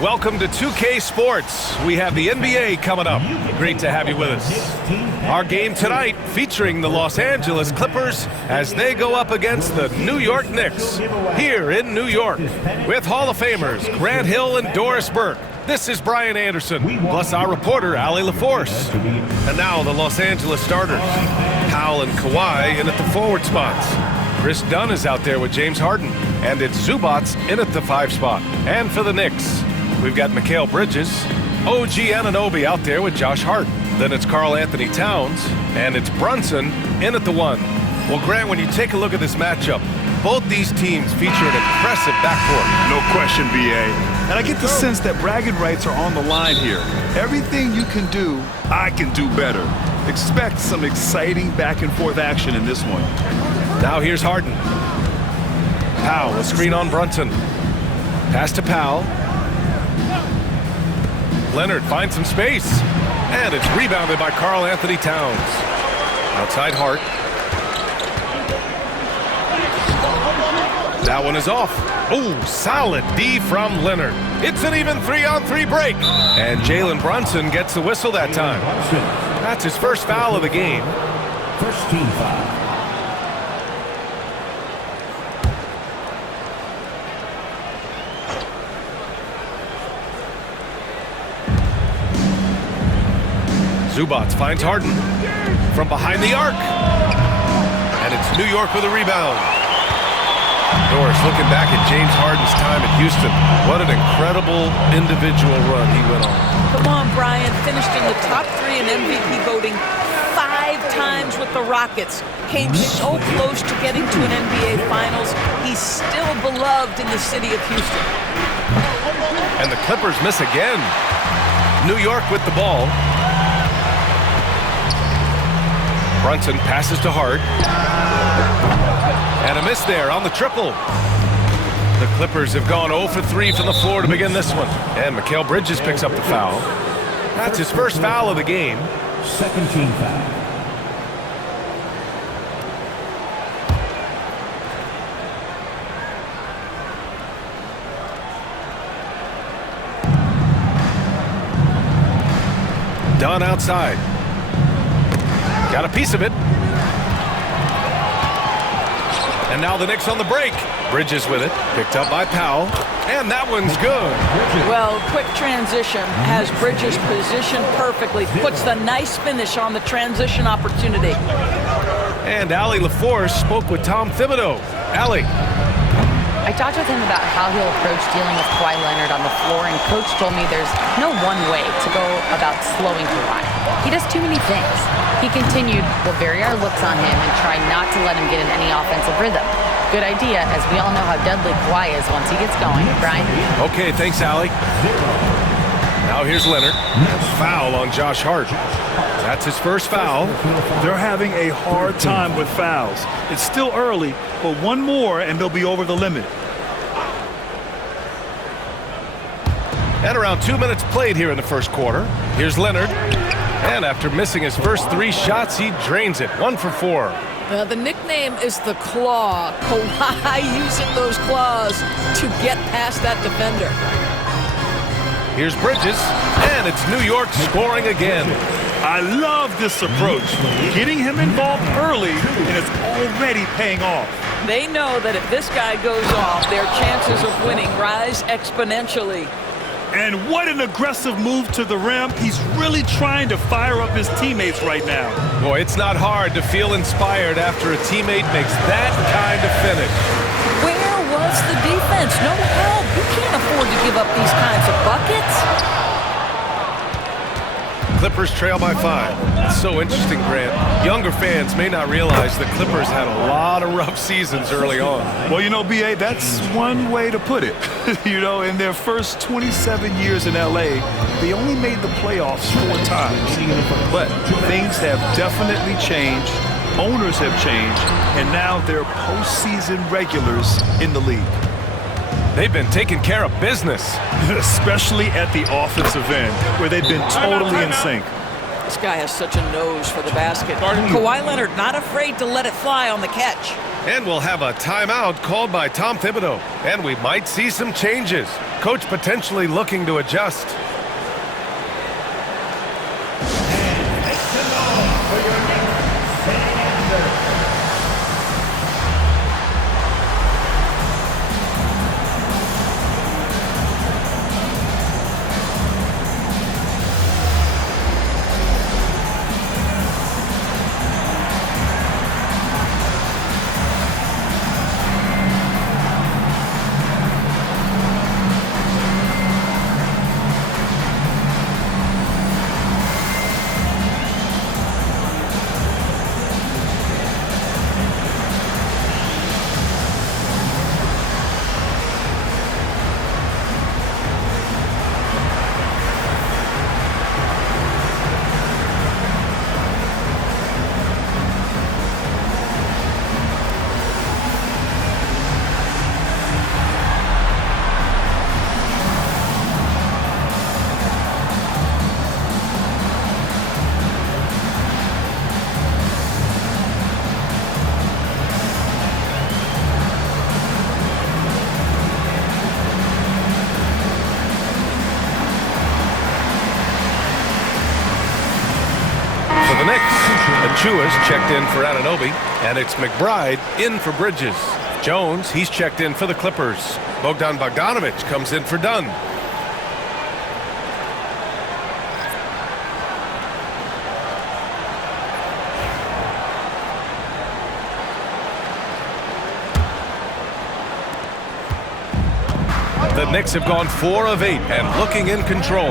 welcome to 2K Sports. We have the NBA coming up. Great to have you with us. Our game tonight featuring the Los Angeles Clippers as they go up against the New York Knicks here in New York with Hall of Famers Grant Hill and Doris Burke. This is Brian Anderson, plus our reporter, Allie LaForce. And now the Los Angeles starters. Powell and Kawhi in at the forward spots. Chris Dunn is out there with James Harden. And it's Zubats in at the 5 spot. And for the Knicks, we've got Mikal Bridges, OG Anunoby out there with Josh Hart. Then it's Karl Anthony Towns, and it's Brunson in at the 1. Well, Grant, when you take a look at this matchup, both these teams feature an impressive backcourt. No question, BA. And I get the sense that bragging rights are on the line here. Everything you can do, I can do better. Expect some exciting back-and-forth action in this one. Now here's Harden. Powell, a screen on Brunson. Pass to Powell. Leonard finds some space. And it's rebounded by Karl Anthony Towns. Outside Hart. That one is off. Oh, solid D from Leonard. It's an even 3-on-3 break. And Jalen Brunson gets the whistle that time. That's his first foul of the game. First team foul. Zubats finds Harden from behind the arc. And it's New York with a rebound. Doris looking back at James Harden's time at Houston. What an incredible individual run he went on. Come on, Brian. Finished in the top 3 in MVP voting 5 times with the Rockets. Came so close to getting to an NBA Finals. He's still beloved in the city of Houston. And the Clippers miss again. New York with the ball. Brunson passes to Hart. And a miss there on the triple. The Clippers have gone 0 for 3 from the floor to begin this one. And Mikal Bridges picks up the foul. That's his first foul of the game. Second team foul. Dunn outside. Got a piece of it. And now the Knicks on the break. Bridges with it. Picked up by Powell. And that one's good. Well, quick transition. Has Bridges positioned perfectly. Puts the nice finish on the transition opportunity. And Allie LaForce spoke with Tom Thibodeau. Allie. I talked with him about how he'll approach dealing with Kawhi Leonard on the floor, and Coach told me there's no one way to go about slowing Kawhi. He does too many things. He continued, we'll vary our looks on him and try not to let him get in any offensive rhythm. Good idea, as we all know how deadly Kawhi is once he gets going. Brian? Okay, thanks, Allie. Now here's Leonard. Foul on Josh Hart. That's his first foul. They're having a hard time with fouls. It's still early, but one more and they'll be over the limit. And around 2 minutes played here in the first quarter. Here's Leonard. And after missing his first 3 shots, he drains it. 1 for 4. The nickname is the Claw. Kawhi using those claws to get past that defender. Here's Bridges. And it's New York scoring again. I love this approach. Getting him involved early, and it's already paying off. They know that if this guy goes off, their chances of winning rise exponentially. And what an aggressive move to the rim. He's really trying to fire up his teammates right now. Boy, it's not hard to feel inspired after a teammate makes that kind of finish. Where was the defense? No help. You can't afford to give up these kinds of buckets. Clippers trail by 5. It's so interesting, Grant. Younger fans may not realize the Clippers had a lot of rough seasons early on. Well, you know, BA, that's one way to put it. You know, in their first 27 years in LA, they only made the playoffs 4 times. But things have definitely changed. Owners have changed. And now they're postseason regulars in the league. They've been taking care of business. Especially at the offensive end, where they've been totally in sync. This guy has such a nose for the basket. Kawhi Leonard not afraid to let it fly on the catch. And we'll have a timeout called by Tom Thibodeau. And we might see some changes. Coach potentially looking to adjust. Chua's checked in for Anunoby, and it's McBride in for Bridges. Jones, he's checked in for the Clippers. Bogdan Bogdanovic comes in for Dunn. The Knicks have gone 4 of 8 and looking in control.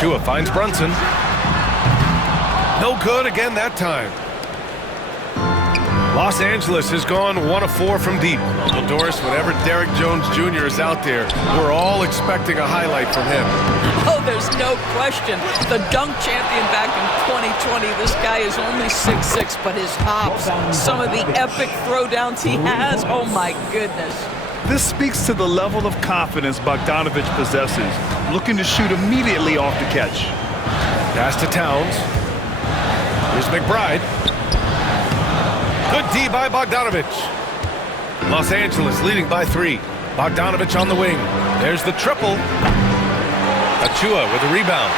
Chua finds Brunson. No good again that time. Los Angeles has gone 1 of 4 from deep. Well, Doris, whenever Derrick Jones Jr. is out there, we're all expecting a highlight from him. Oh, there's no question. The dunk champion back in 2020. This guy is only 6'6", but his hops, some of the epic throwdowns he has, oh my goodness. This speaks to the level of confidence Bogdanovic possesses, looking to shoot immediately off the catch. Pass to Towns. Here's McBride. Good D by Bogdanovic. Los Angeles leading by 3. Bogdanovic on the wing. There's the triple. Chua with a rebound.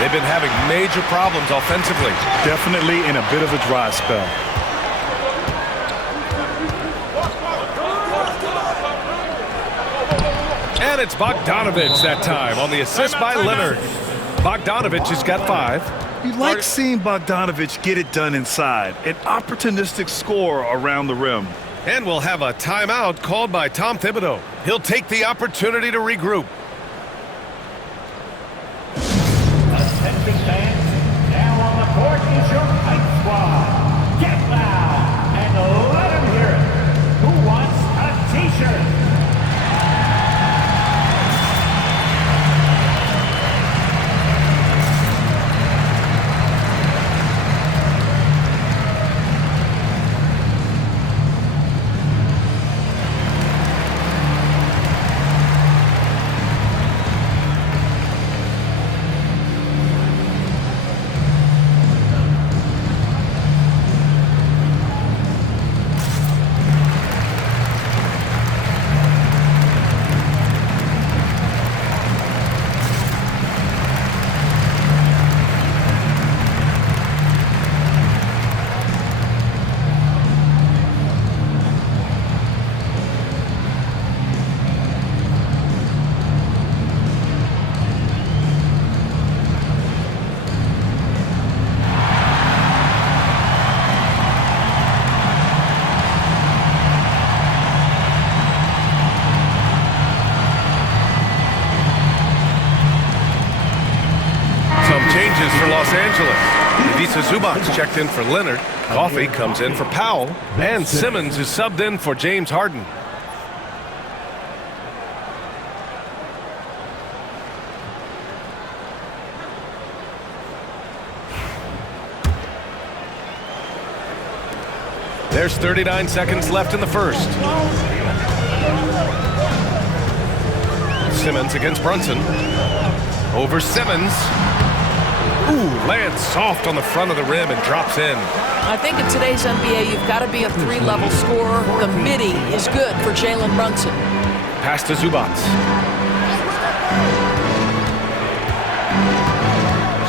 They've been having major problems offensively. Definitely in a bit of a dry spell. And it's Bogdanovic that time on the assist by Leonard. Bogdanovic has got 5. You like seeing Bogdanovic get it done inside. An opportunistic score around the rim. And we'll have a timeout called by Tom Thibodeau. He'll take the opportunity to regroup. Attention fans, now on the court is your hype squad. Get loud and let them hear it. Who wants a t-shirt? For Los Angeles. Ivica Zubac's checked in for Leonard. Coffey comes in for Powell. And Simmons is subbed in for James Harden. There's 39 seconds left in the first. Simmons against Brunson. Over Simmons. Ooh, lands soft on the front of the rim and drops in. I think in today's NBA, you've got to be a 3-level scorer. The midi is good for Jalen Brunson. Pass to Zubac.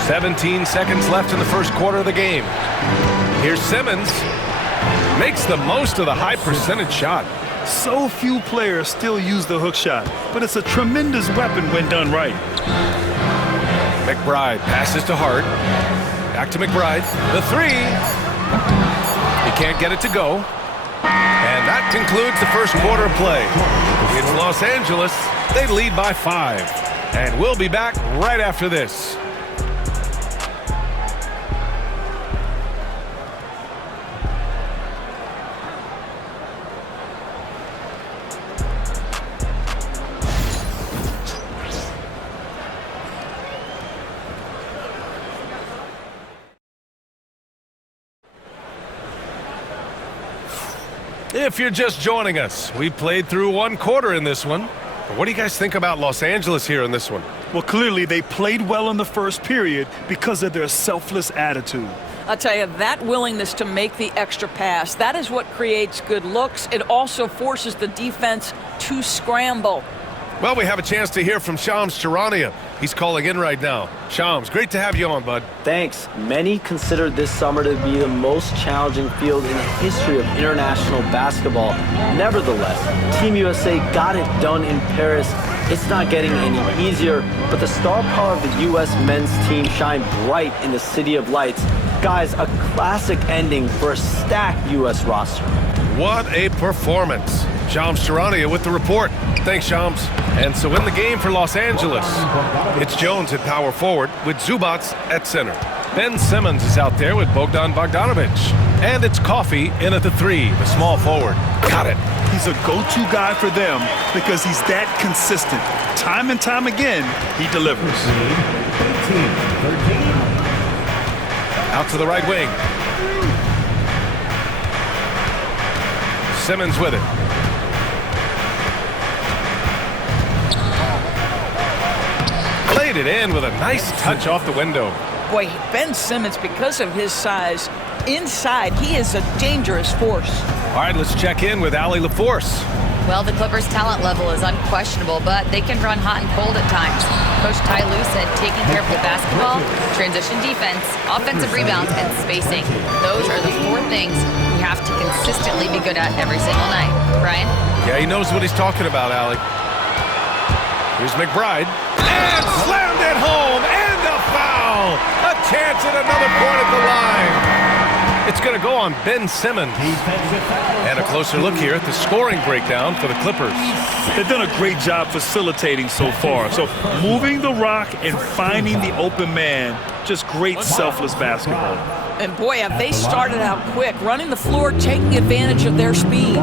17 seconds left in the first quarter of the game. Here's Simmons. Makes the most of the high percentage shot. So few players still use the hook shot, but it's a tremendous weapon when done right. McBride passes to Hart. Back to McBride. The three. He can't get it to go. And that concludes the first quarter of play. It's Los Angeles. They lead by 5. And we'll be back right after this. If you're just joining us, we played through one quarter in this one. What do you guys think about Los Angeles here in this one? Well, clearly they played well in the first period because of their selfless attitude. I'll tell you, that willingness to make the extra pass, that is what creates good looks. It also forces the defense to scramble. Well, we have a chance to hear from Shams Charania. He's calling in right now. Shams, great to have you on, bud. Thanks. Many consider this summer to be the most challenging field in the history of international basketball. Nevertheless, Team USA got it done in Paris. It's not getting any easier, but the star power of the U.S. men's team shined bright in the City of Lights. Guys, a classic ending for a stacked U.S. roster. What a performance. Shams Charania with the report. Thanks, Shams. And so in the game for Los Angeles, it's Jones at power forward with Zubac at center. Ben Simmons is out there with Bogdan Bogdanovic. And it's Coffey in at the 3, the small forward. Got it. He's a go-to guy for them because he's that consistent. Time and time again, he delivers. 13. Out to the right wing. Simmons with it. Played it in with a nice touch off the window. Boy, Ben Simmons, because of his size, inside, he is a dangerous force. All right, let's check in with Allie LaForce. Well, the Clippers' talent level is unquestionable, but they can run hot and cold at times. Coach Ty Lue said taking care of the basketball, transition defense, offensive rebounds, and spacing. Those are the 4 things you have to consistently be good at every single night. Brian? Yeah, he knows what he's talking about, Allie. Here's McBride. And slammed it home, and a foul! A chance at another point at the line. It's going to go on Ben Simmons. And a closer look here at the scoring breakdown for the Clippers. They've done a great job facilitating so far. So moving the rock and finding the open man, just great selfless basketball. And boy, have they started out quick, running the floor, taking advantage of their speed.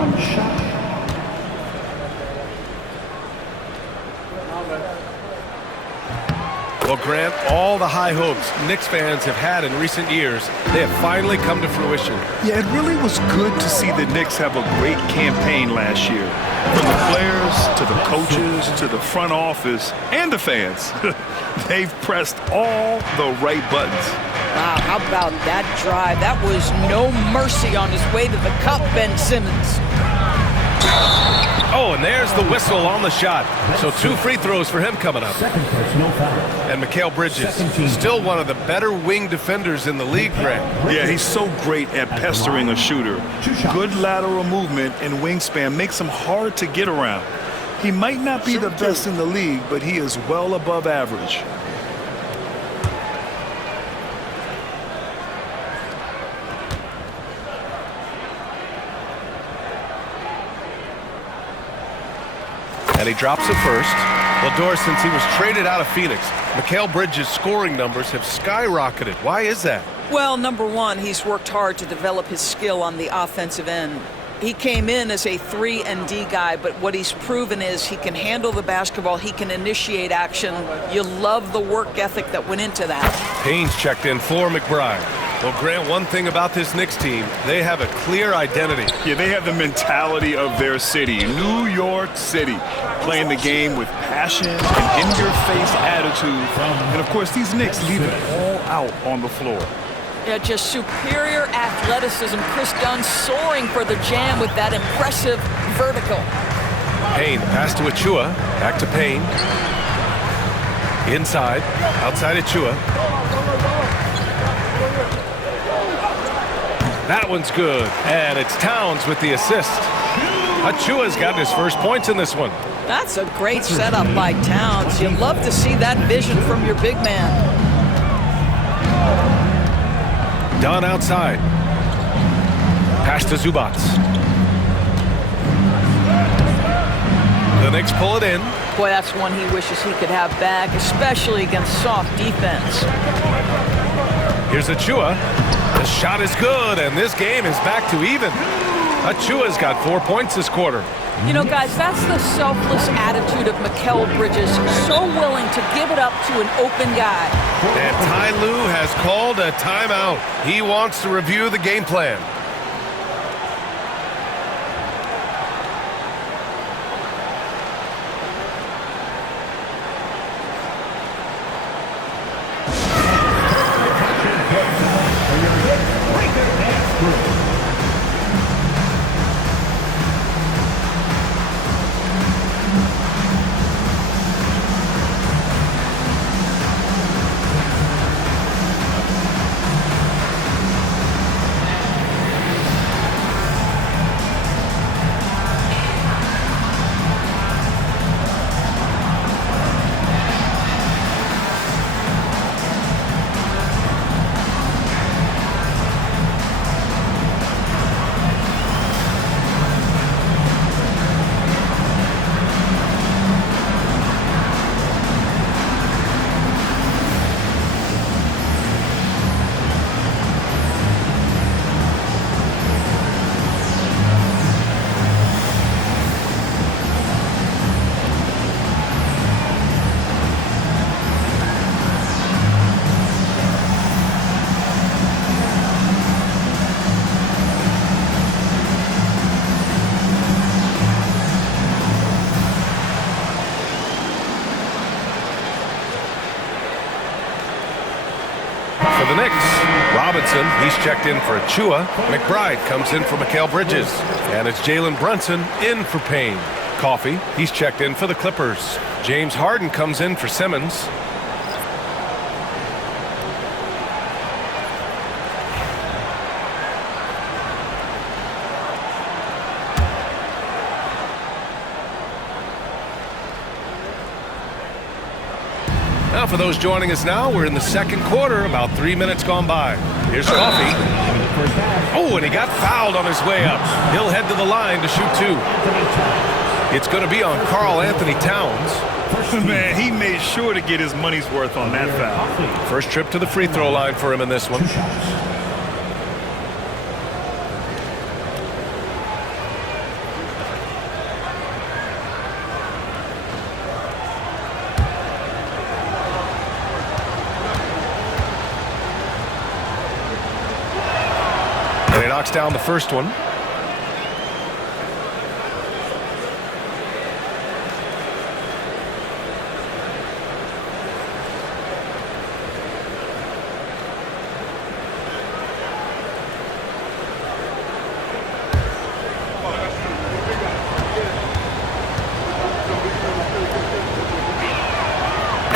Well, Grant, all the high hopes Knicks fans have had in recent years, they have finally come to fruition. Yeah, it really was good to see the Knicks have a great campaign last year. From the players, to the coaches, to the front office, and the fans. They've pressed all the right buttons. Wow, how about that drive? That was no mercy on his way to the cup, Ben Simmons. Oh, and there's the whistle on the shot. So 2 free throws for him coming up. And Mikal Bridges, still one of the better wing defenders in the league, Grant. Yeah, he's so great at pestering a shooter. Good lateral movement and wingspan makes him hard to get around. He might not be the best in the league, but he is well above average. And he drops it first. Well, Doris, since he was traded out of Phoenix, Mikal Bridges' scoring numbers have skyrocketed. Why is that? Well, number one, he's worked hard to develop his skill on the offensive end. He came in as a 3-and-D guy, but what he's proven is he can handle the basketball, he can initiate action. You love the work ethic that went into that. Payne's checked in for McBride. Well, Grant, one thing about this Knicks team, they have a clear identity. Yeah, they have the mentality of their city, New York City, playing the game with passion and in-your-face attitude. And, of course, these Knicks leave it all out on the floor. Yeah, just superior athleticism. Chris Dunn soaring for the jam with that impressive vertical. Payne, pass to Achua, back to Payne. Inside, outside Achua. That one's good, and it's Towns with the assist. Achua's gotten his first points in this one. That's a great setup by Towns. You love to see that vision from your big man. Dunn outside. Pass to Zubac. The Knicks pull it in. Boy, that's one he wishes he could have back, especially against soft defense. Here's Achua. The shot is good, and this game is back to even. Achua's got 4 points this quarter. You know, guys, that's the selfless attitude of Mikal Bridges, so willing to give it up to an open guy. And Ty Lue has called a timeout. He wants to review the game plan. For the Knicks, Robinson, he's checked in for Achua. McBride comes in for Mikal Bridges. And it's Jalen Brunson in for Payne. Coffey, he's checked in for the Clippers. James Harden comes in for Simmons. Now, for those joining us now, we're in the second quarter, about 3 minutes gone by. Here's Coffey. Oh, and he got fouled on his way up. He'll head to the line to shoot two. It's going to be on Karl Anthony Towns. Man, he made sure to get his money's worth on that foul. First trip to the free throw line for him in this one. And he knocks down the first one.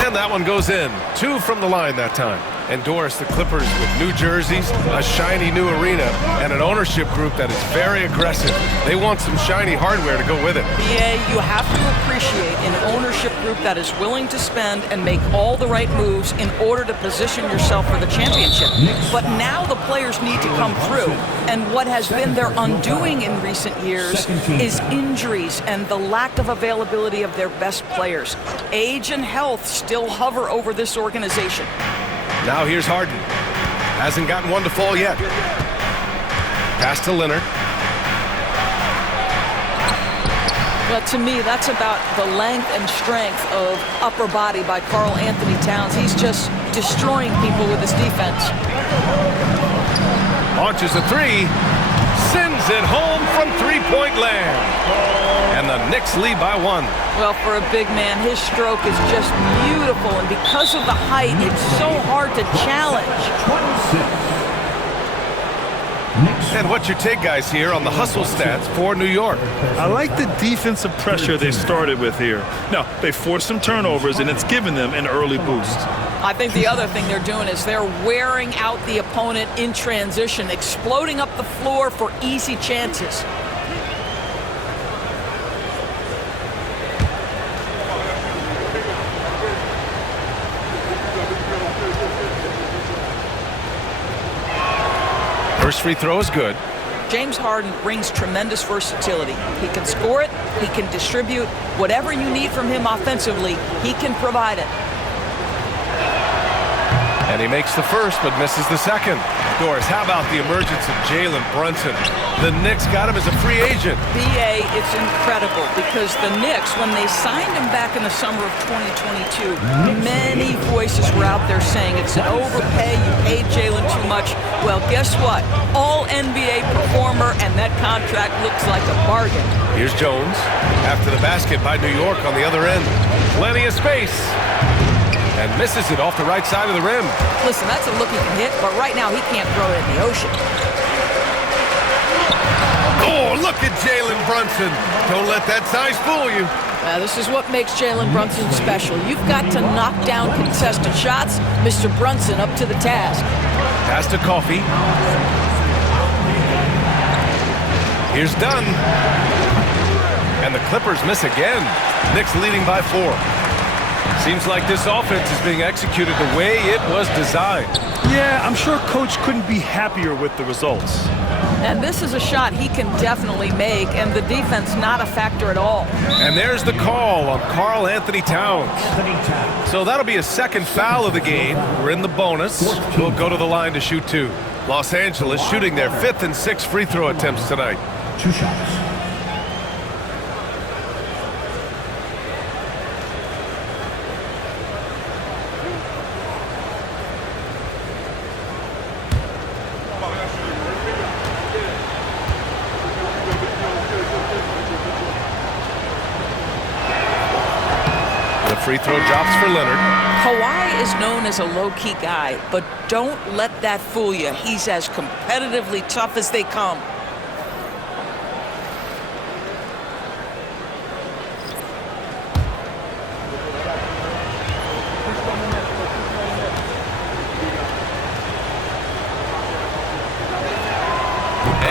And that one goes in. Two from the line that time. And Doris, the Clippers with new jerseys, a shiny new arena, and an ownership group that is very aggressive. They want some shiny hardware to go with it. Yeah, you have to appreciate an ownership group that is willing to spend and make all the right moves in order to position yourself for the championship. But now the players need to come through. And what has been their undoing in recent years is injuries and the lack of availability of their best players. Age and health still hover over this organization. Now here's Harden. Hasn't gotten one to fall yet. Pass to Leonard. Well, to me, that's about the length and strength of upper body by Karl Anthony Towns. He's just destroying people with his defense. Launches a three. Sends it home from three-point land. And the Knicks lead by 1. Well, for a big man, his stroke is just beautiful. And because of the height, it's so hard to challenge. 26. And what's your take, guys, here on the hustle stats for New York? I like the defensive pressure they started with here. Now, they forced some turnovers, and it's given them an early boost. I think the other thing they're doing is they're wearing out the opponent in transition, exploding up the floor for easy chances. First free throw is good. James Harden brings tremendous versatility. He can score it, he can distribute. Whatever you need from him offensively, he can provide it. And he makes the first, but misses the second. Doris, how about the emergence of Jalen Brunson? The Knicks got him as a free agent. BA, it's incredible because the Knicks, when they signed him back in the summer of 2022, many voices were out there saying it's an overpay, you paid Jalen too much. Well, guess what? All NBA performer, and that contract looks like a bargain. Here's Jones. After the basket by New York on the other end. Plenty of space. And misses it off the right side of the rim. Listen, that's a look he can hit, but right now he can't throw it in the ocean. Oh, look at Jalen Brunson. Don't let that size fool you. This is what makes Jalen Brunson special. You've got to knock down contested shots. Mr. Brunson up to the task. Pass to Coffee. Here's Dunn. And the Clippers miss again. Knicks leading by 4. Seems like this offense is being executed the way it was designed. Yeah, I'm sure Coach couldn't be happier with the results. And this is a shot he can definitely make, and the defense not a factor at all. And there's the call on Karl Anthony Towns. So that'll be a second foul of the game. We're in the bonus. We'll go to the line to shoot 2. Los Angeles shooting their 5th and 6th free throw attempts tonight. 2 shots. Free throw drops for Leonard. Kawhi is known as a low-key guy, but don't let that fool you. He's as competitively tough as they come.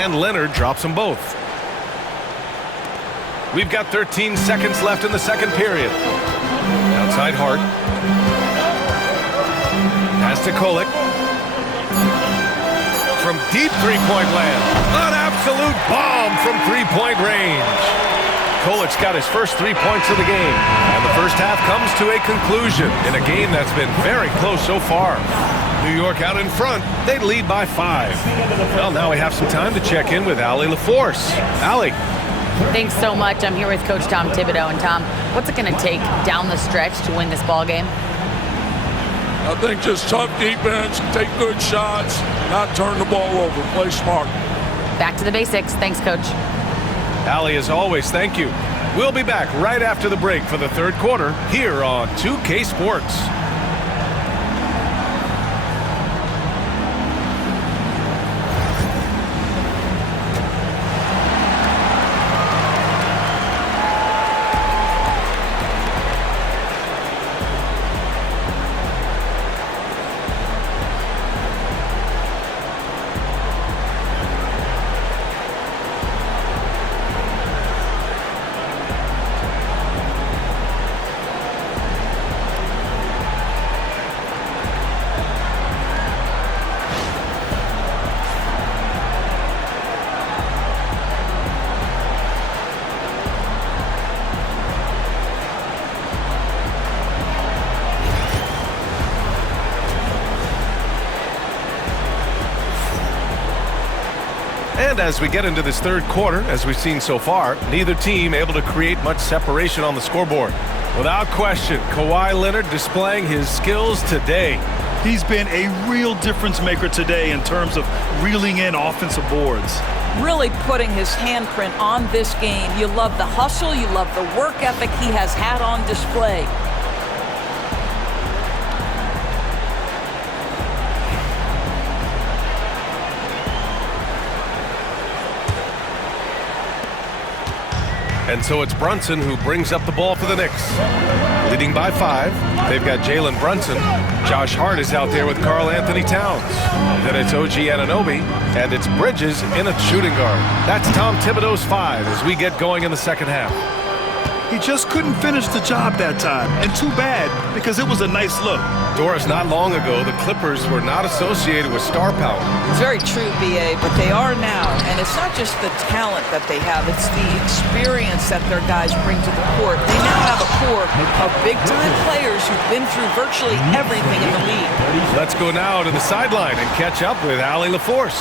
And Leonard drops them both. We've got 13 seconds left in the second period. Outside Hart. Pass to Kolek. From deep three-point land. An absolute bomb from three-point range. Kolek's got his first 3 points of the game. And the first half comes to a conclusion in a game that's been very close so far. New York out in front. They lead by 5. Well, now we have some time to check in with Allie LaForce. Allie. Thanks so much. I'm here with Coach Tom Thibodeau. And Tom, what's it going to take down the stretch to win this ball game? I think just tough defense, take good shots, not turn the ball over, play smart. Back to the basics. Thanks, Coach. Allie, as always, thank you. We'll be back right after the break for the third quarter here on 2K Sports. And as we get into this third quarter, as we've seen so far, neither team able to create much separation on the scoreboard. Without question, Kawhi Leonard displaying his skills today. He's been a real difference maker today in terms of reeling in offensive boards. Really putting his handprint on this game. You love the hustle, you love the work ethic he has had on display. And so it's Brunson who brings up the ball for the Knicks. Leading by 5. They've got Jalen Brunson. Josh Hart is out there with Karl Anthony Towns. Then it's OG Anunoby, and it's Bridges in a shooting guard. That's Tom Thibodeau's 5 as we get going in the second half. He just couldn't finish the job that time, and too bad, because it was a nice look. Doris, not long ago, the Clippers were not associated with star power. It's very true, BA, but they are now. And it's not just the talent that they have, it's the experience that their guys bring to the court. They now have a core of big-time players who've been through virtually everything in the league. Let's go now to the sideline and catch up with Allie LaForce.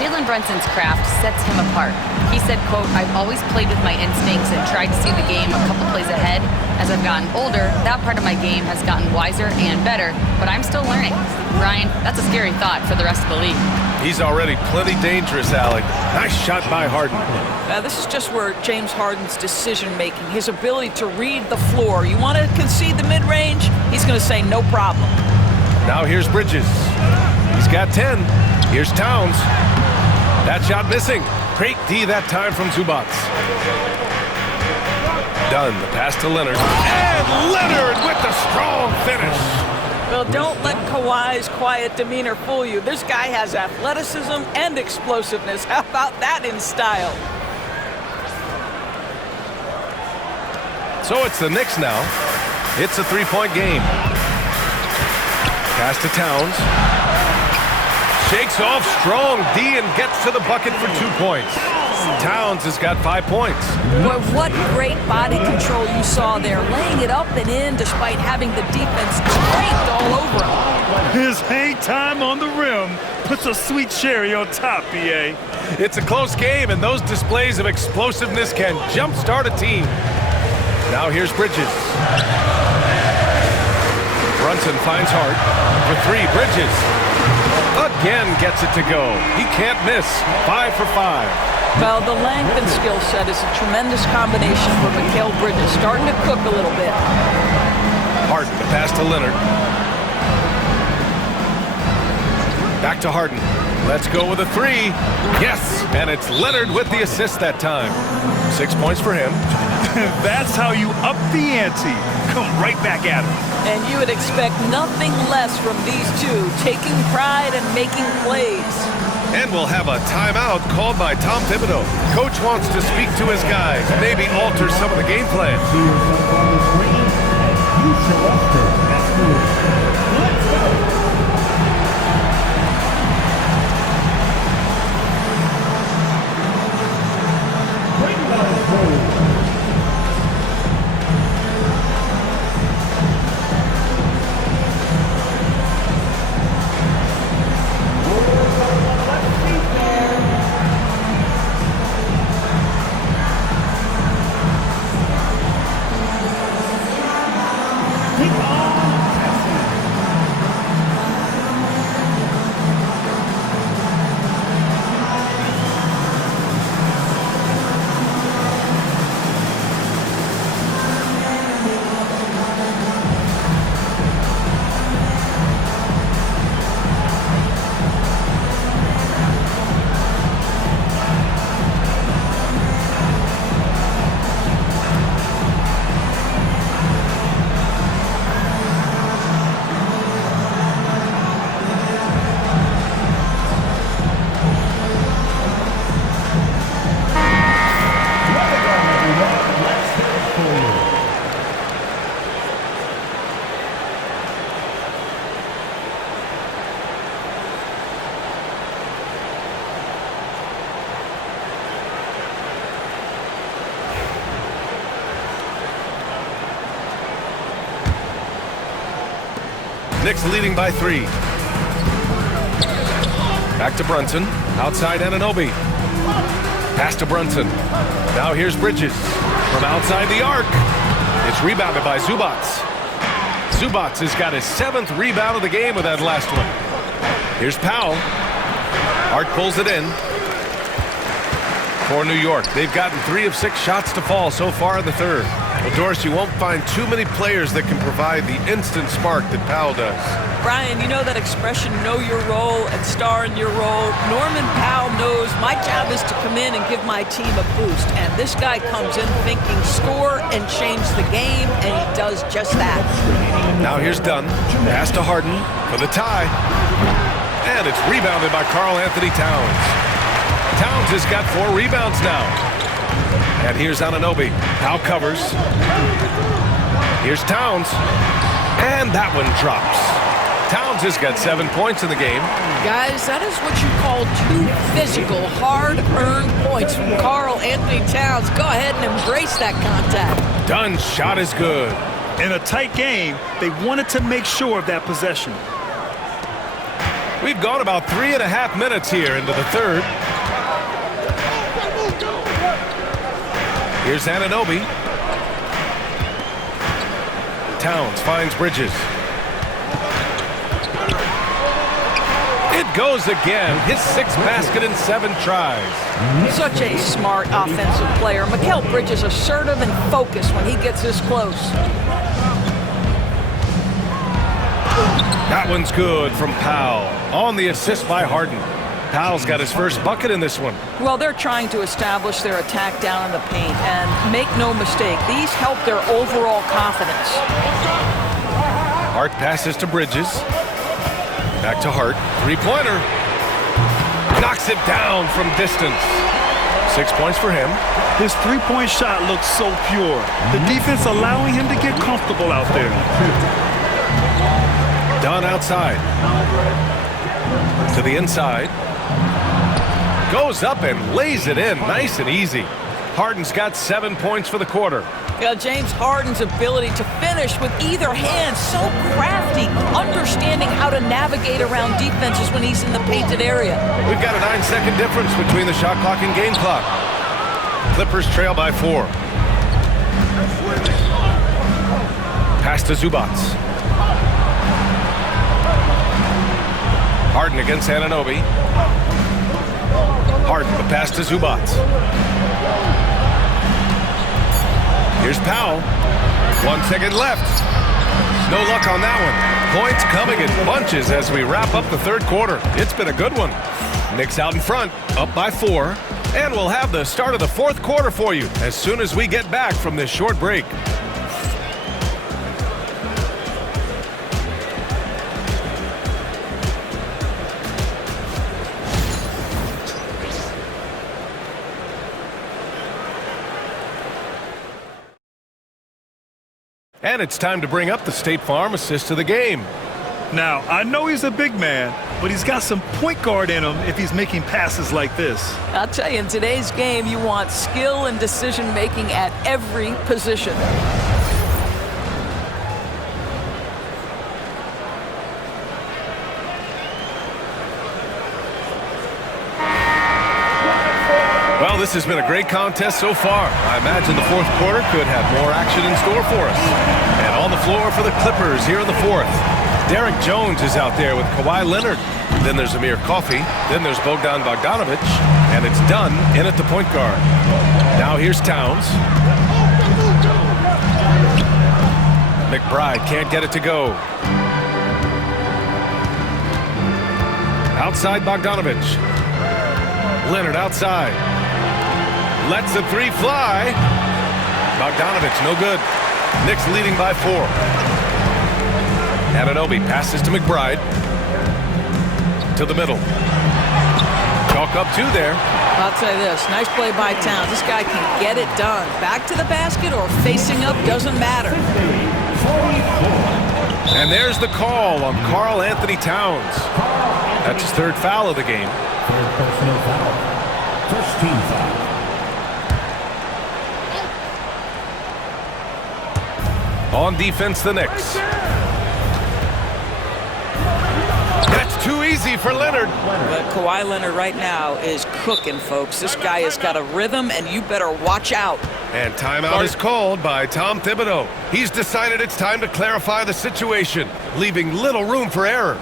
Jalen Brunson's craft sets him apart. He said, quote, "I've always played with my instincts and tried to see the game a couple plays ahead. As I've gotten older, that part of my game has gotten wiser and better, but I'm still learning." Ryan, that's a scary thought for the rest of the league. He's already plenty dangerous, Allie. Nice shot by Harden. This is just where James Harden's decision-making, his ability to read the floor. You want to concede the mid-range? He's going to say no problem. Now here's Bridges. He's got 10. Here's Towns. That shot missing. Great D that time from Zubats. Done. The pass to Leonard. And Leonard with the strong finish. Well, don't let Kawhi's quiet demeanor fool you. This guy has athleticism and explosiveness. How about that in style? So it's the Knicks now. It's a three-point game. Pass to Towns. Shakes off strong D and gets to the bucket for 2 points. Towns has got 5 points. Boy, what great body control you saw there. Laying it up and in despite having the defense draped all over him. His hang time on the rim puts a sweet cherry on top, BA. It's a close game, and those displays of explosiveness can jumpstart a team. Now here's Bridges. Brunson finds Hart. For 3, Bridges. Again gets it to go. He can't miss. 5 for 5. Well, the length and skill set is a tremendous combination for Mikal Bridges. Starting to cook a little bit. Harden, the pass to Leonard. Back to Harden. Let's go with a 3. Yes, and it's Leonard with the assist that time. 6 points for him. That's how you up the ante. Come right back at him. And you would expect nothing less from these two, taking pride and making plays. And we'll have a timeout called by Tom Thibodeau. Coach wants to speak to his guys, maybe alter some of the game plan. Knicks leading by 3. Back to Brunson. Outside Anunoby. Pass to Brunson. Now here's Bridges. From outside the arc. It's rebounded by Zubats. Zubats has got his 7th rebound of the game with that last one. Here's Powell. Hart pulls it in for New York. They've gotten 3 of 6 shots to fall so far in the third. Well, Doris, you won't find too many players that can provide the instant spark that Powell does. Brian, you know that expression, know your role and star in your role. Norman Powell knows my job is to come in and give my team a boost. And this guy comes in thinking score and change the game, and he does just that. Now here's Dunn. Pass to Harden for the tie. And it's rebounded by Karl Anthony Towns. Towns has got 4 rebounds now. And here's Anunoby. Powell covers. Here's Towns. And that one drops. Towns has got 7 points in the game. Guys, that is what you call 2 physical, hard-earned points from Karl Anthony Towns. Go ahead and embrace that contact. Dunn's shot is good. In a tight game, they wanted to make sure of that possession. We've gone about 3.5 minutes here into the third. Here's Anunoby. Towns finds Bridges. It goes again. His 6th basket in 7 tries. Such a smart offensive player. Mikal Bridges assertive and focused when he gets this close. That one's good from Powell. On the assist by Harden. Powell's got his first bucket in this one. Well, they're trying to establish their attack down in the paint, and make no mistake, these help their overall confidence. Hart passes to Bridges. Back to Hart. 3-pointer. Knocks it down from distance. 6 points for him. His 3-point shot looks so pure. The defense allowing him to get comfortable out there. Dunn outside. To the inside. Goes up and lays it in nice and easy. Harden's got 7 points for the quarter. Yeah, James Harden's ability to finish with either hand, so crafty, understanding how to navigate around defenses when he's in the painted area. We've got a 9-second difference between the shot clock and game clock. Clippers trail by 4. Pass to Zubats. Harden against Anunoby. Harden, the pass to Zubats. Here's Powell. 1 second left. No luck on that one. Points coming in bunches as we wrap up the third quarter. It's been a good one. Knicks out in front, up by 4. And we'll have the start of the fourth quarter for you as soon as we get back from this short break. And it's time to bring up the State Farm assist of the game. Now, I know he's a big man, but he's got some point guard in him if he's making passes like this. I'll tell you, in today's game, you want skill and decision-making at every position. Well, this has been a great contest so far. I imagine the fourth quarter could have more action in store for us. And on the floor for the Clippers here in the fourth. Derek Jones is out there with Kawhi Leonard. Then there's Amir Coffey. Then there's Bogdan Bogdanovic. And it's Dunn in at the point guard. Now here's Towns. McBride can't get it to go. Outside Bogdanovic. Leonard outside. Lets the 3 fly. Bogdanovic, no good. Knicks leading by 4. Anunoby passes to McBride. To the middle. Chalk up 2 there. I'll tell you this, nice play by Towns. This guy can get it done. Back to the basket or facing up, doesn't matter. And there's the call on Karl Anthony Towns. That's his 3rd foul of the game. Third personal foul. First team foul. On defense, the Knicks. That's too easy for Leonard. But Kawhi Leonard right now is cooking, folks. This guy has got a rhythm, and you better watch out. And timeout is called by Tom Thibodeau. He's decided it's time to clarify the situation, leaving little room for error.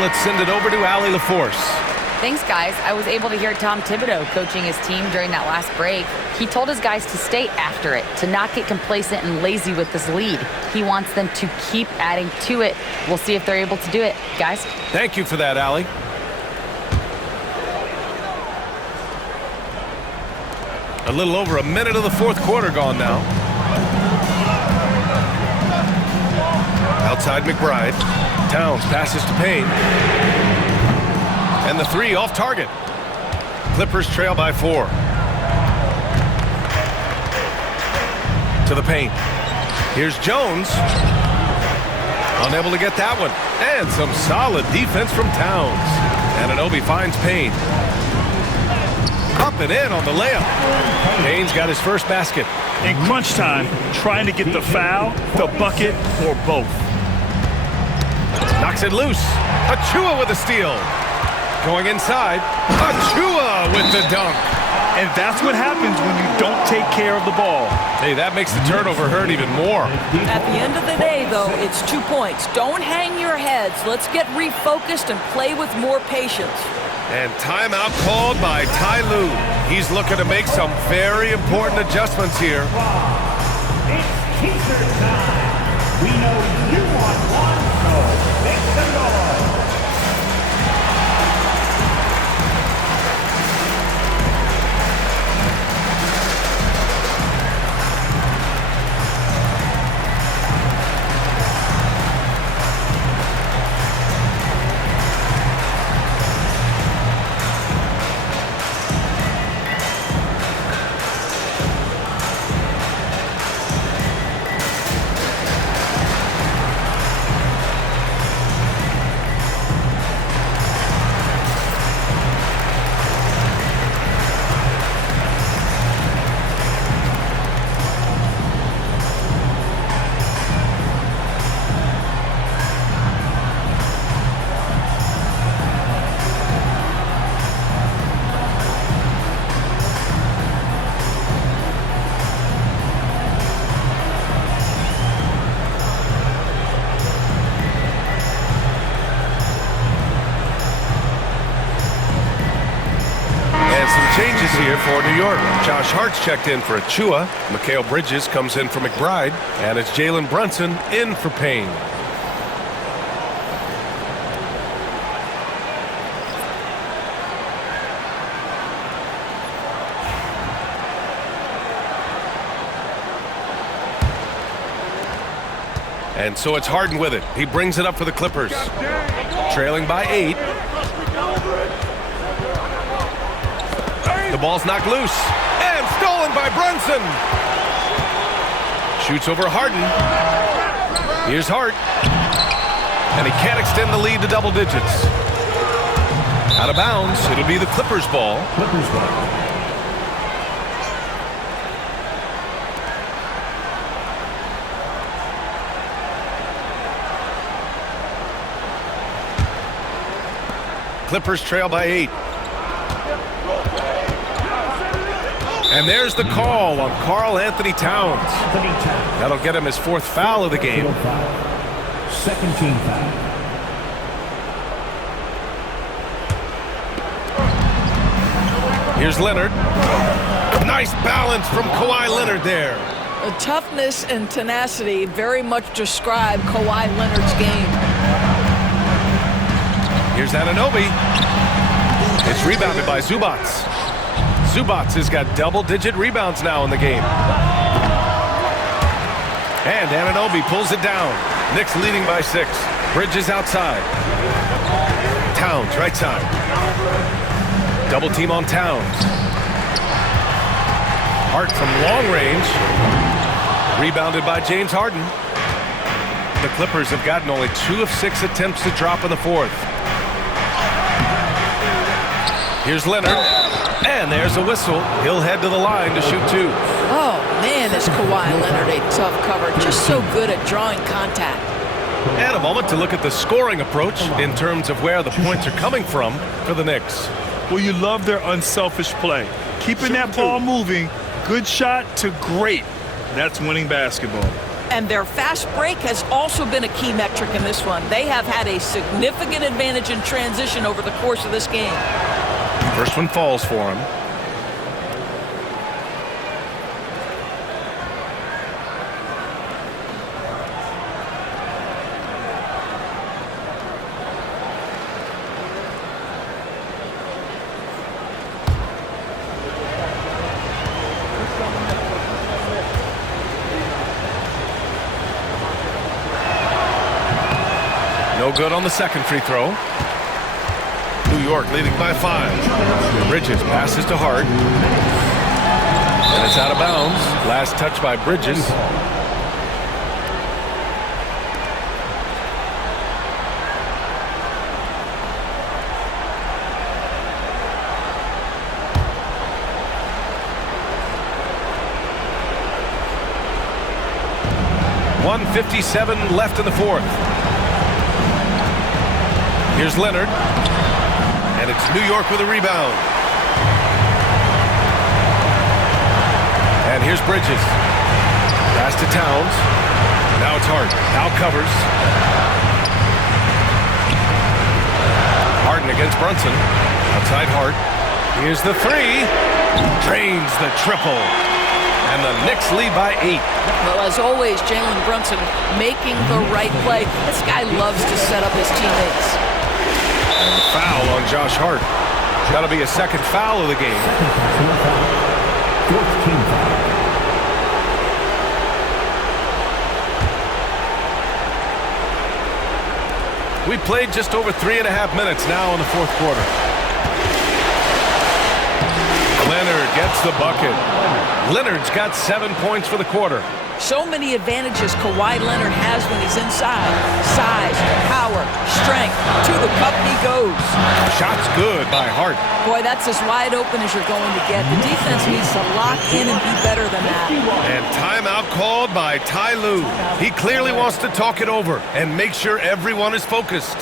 Let's send it over to Allie LaForce. Thanks, guys. I was able to hear Tom Thibodeau coaching his team during that last break. He told his guys to stay after it, to not get complacent and lazy with this lead. He wants them to keep adding to it. We'll see if they're able to do it, guys. Thank you for that, Allie. A little over a minute of the fourth quarter gone now. Outside McBride. Towns passes to Payne. And the three off target. Clippers trail by 4. To the paint. Here's Jones. Unable to get that one. And some solid defense from Towns. Anunoby finds Payne. Up and in on the layup. Payne's got his first basket. In crunch time, trying to get the foul, the bucket, or both. Knocks it loose. Achua with a steal. Going inside. Achua with the dunk. And that's what happens when you don't take care of the ball. Hey, that makes the turnover hurt even more. At the end of the day, though, it's 2 points. Don't hang your heads. Let's get refocused and play with more patience. And timeout called by Ty Lue. He's looking to make some very important adjustments here. It's teaser time. We know you want one, so make some noise. Changes here for New York. Josh Hart's checked in for Achua. Mikal Bridges comes in for McBride. And it's Jalen Brunson in for Payne. And so it's Harden with it. He brings it up for the Clippers. Trailing by 8. The ball's knocked loose and stolen by Brunson. Shoots over Harden. Here's Hart. And he can't extend the lead to double digits. Out of bounds. It'll be the Clippers ball. Clippers trail by 8. And there's the call on Karl Anthony Towns. That'll get him his 4th foul of the game. Second team foul. Here's Leonard. Nice balance from Kawhi Leonard there. The toughness and tenacity very much describe Kawhi Leonard's game. Here's Anunoby. It's rebounded by Zubats. Zubats has got double-digit rebounds now in the game. And Anunoby pulls it down. Knicks leading by 6. Bridges outside. Towns right side. Double team on Towns. Hart from long range. Rebounded by James Harden. The Clippers have gotten only 2 of 6 attempts to drop in the 4th. Here's Leonard. And there's a whistle. He'll head to the line to shoot 2. Oh, man, is Kawhi Leonard a tough cover. Just so good at drawing contact. And a moment to look at the scoring approach in terms of where the points are coming from for the Knicks. Well, you love their unselfish play. Keeping that ball moving, good shot to great. That's winning basketball. And their fast break has also been a key metric in this one. They have had a significant advantage in transition over the course of this game. First one falls for him. No good on the second free throw. New York leading by 5. Bridges passes to Hart. And it's out of bounds. Last touch by Bridges. .157 left in the 4th. Here's Leonard. And it's New York with a rebound. And here's Bridges. Pass to Towns. Now it's Hart. Now covers. Harden against Brunson. Outside Hart. Here's the 3. Drains the triple. And the Knicks lead by 8. Well, as always, Jalen Brunson making the right play. This guy loves to set up his teammates. And foul on Josh Hart. That'll be a 2nd foul of the game. 4th team foul. We played just over 3.5 minutes now in the 4th quarter. Leonard gets the bucket. Leonard's got 7 points for the quarter. So many advantages Kawhi Leonard has when he's inside. Size, power, strength. To the cup he goes. Shot's good by Hart. Boy, that's as wide open as you're going to get. The defense needs to lock in and be better than that. And timeout called by Ty Lue. He clearly wants to talk it over and make sure everyone is focused.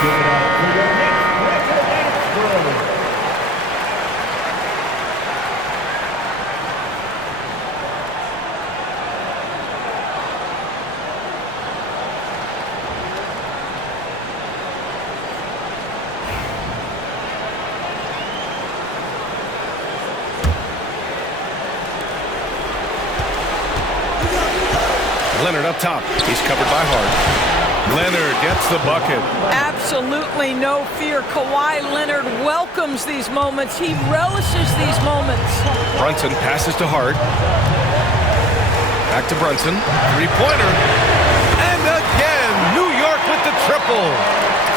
Give it up for your next record dance crew. Leonard up top. He's covered by Hart. Leonard gets the bucket. Absolutely no fear. Kawhi Leonard welcomes these moments. He relishes these moments. Brunson passes to Hart. Back to Brunson. Three-pointer. And again, New York with the triple.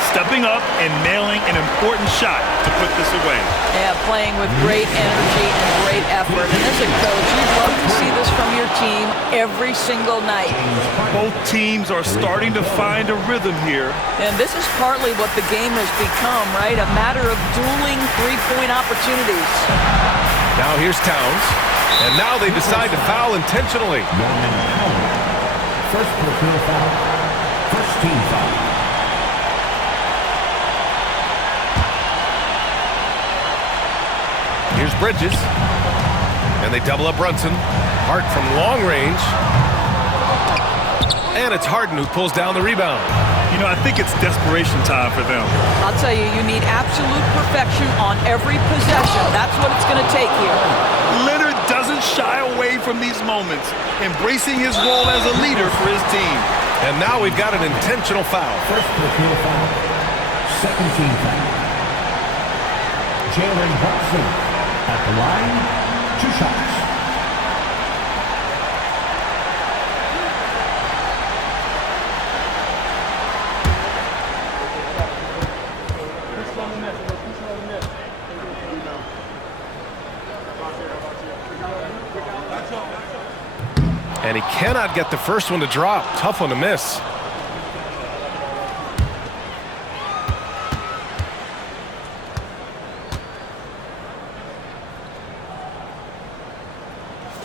Stepping up and nailing an important shot to put this away. Yeah, playing with great energy and great effort. And as a coach, you'd love to see this from your team every single night. Both teams are starting to find a rhythm here. And this is partly what the game has become, right? A matter of dueling three-point opportunities. Now here's Towns. And now they decide to foul intentionally. First personal foul. First team foul. Here's Bridges. And they double up Brunson. Hart from long range. And it's Harden who pulls down the rebound. You know, I think it's desperation time for them. I'll tell you, you need absolute perfection on every possession. That's what it's going to take here. Leonard doesn't shy away from these moments, embracing his role as a leader for his team. And now we've got an intentional foul. First personal foul. Second team foul. Jalen Brunson at the line. 2 shots. And he cannot get the first one to drop. Tough one to miss.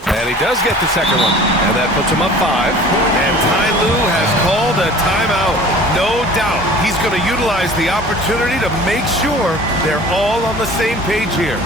And he does get the second one. And that puts him up 5. And Ty Lue has called a timeout. No doubt he's going to utilize the opportunity to make sure they're all on the same page here.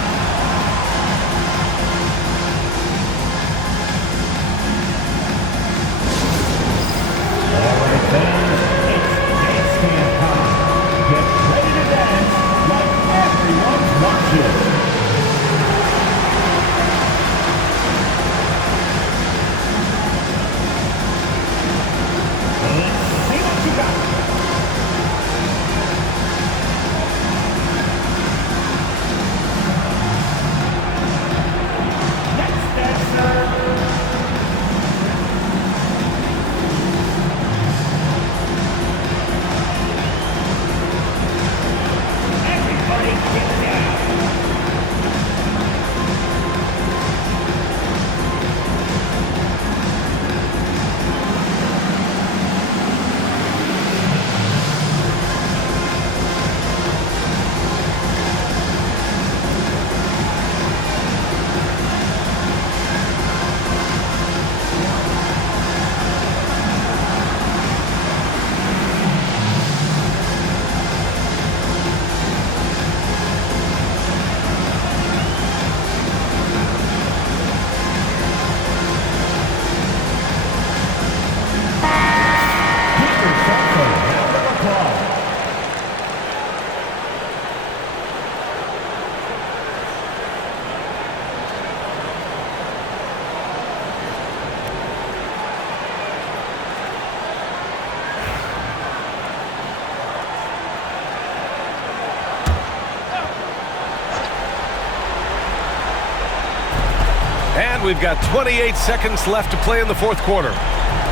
And we've got 28 seconds left to play in the fourth quarter.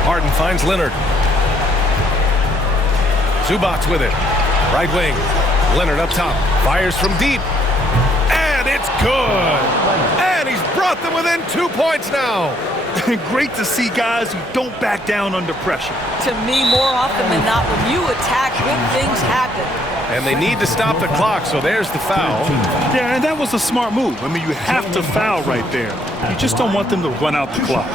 Harden finds Leonard. Zubac with it. Right wing. Leonard up top. Fires from deep. And it's good. And he's brought them within 2 points now. Great to see guys who don't back down under pressure. To me, more often than not, when you attack, good things happen. And they need to stop the clock, so there's the foul. Yeah, and that was a smart move. I mean, you have to foul right there. You just don't want them to run out the clock.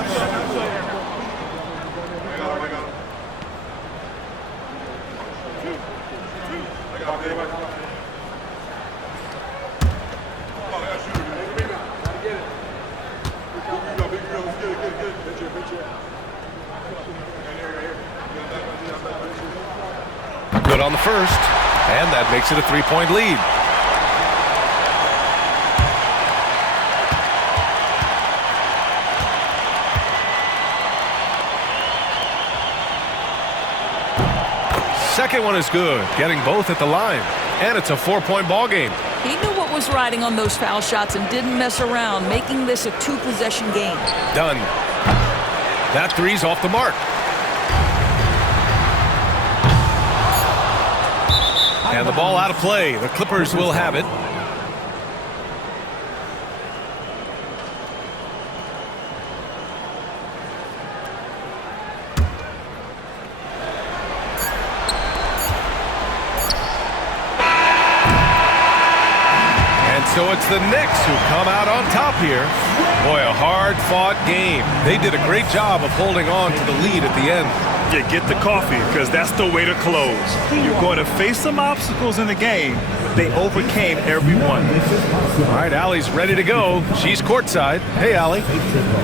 Good on the first, and that makes it a 3-point lead. Second one is good, getting both at the line. And it's a 4-point ball game. He knew what was riding on those foul shots and didn't mess around, making this a 2-possession game. Done. That three's off the mark. And the ball out of play. The Clippers will have it. So it's the Knicks who come out on top here. Boy, a hard-fought game. They did a great job of holding on to the lead at the end. Yeah, get the coffee, because that's the way to close. You're going to face some obstacles in the game, but they overcame every one. All right, Allie's ready to go. She's courtside. Hey, Allie.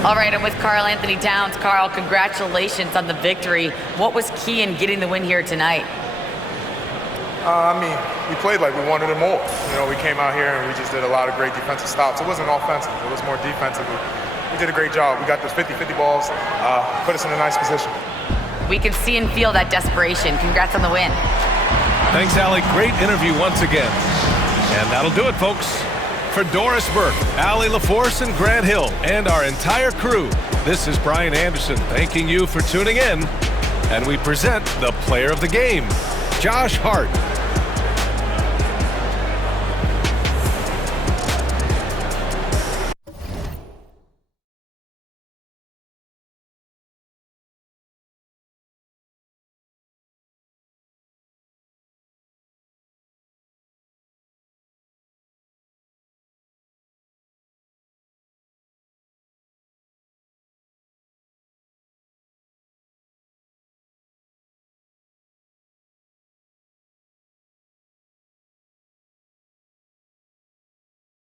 All right, I'm with Karl Anthony Towns. Karl, congratulations on the victory. What was key in getting the win here tonight? I mean, we played like we wanted it more. You know, we came out here and we just did a lot of great defensive stops. It wasn't offensive. It was more defensive. We did a great job. We got those 50-50 balls, put us in a nice position. We can see and feel that desperation. Congrats on the win. Thanks, Allie. Great interview once again. And that'll do it, folks. For Doris Burke, Allie LaForce, and Grant Hill, and our entire crew, this is Brian Anderson thanking you for tuning in. And we present the player of the game, Josh Hart.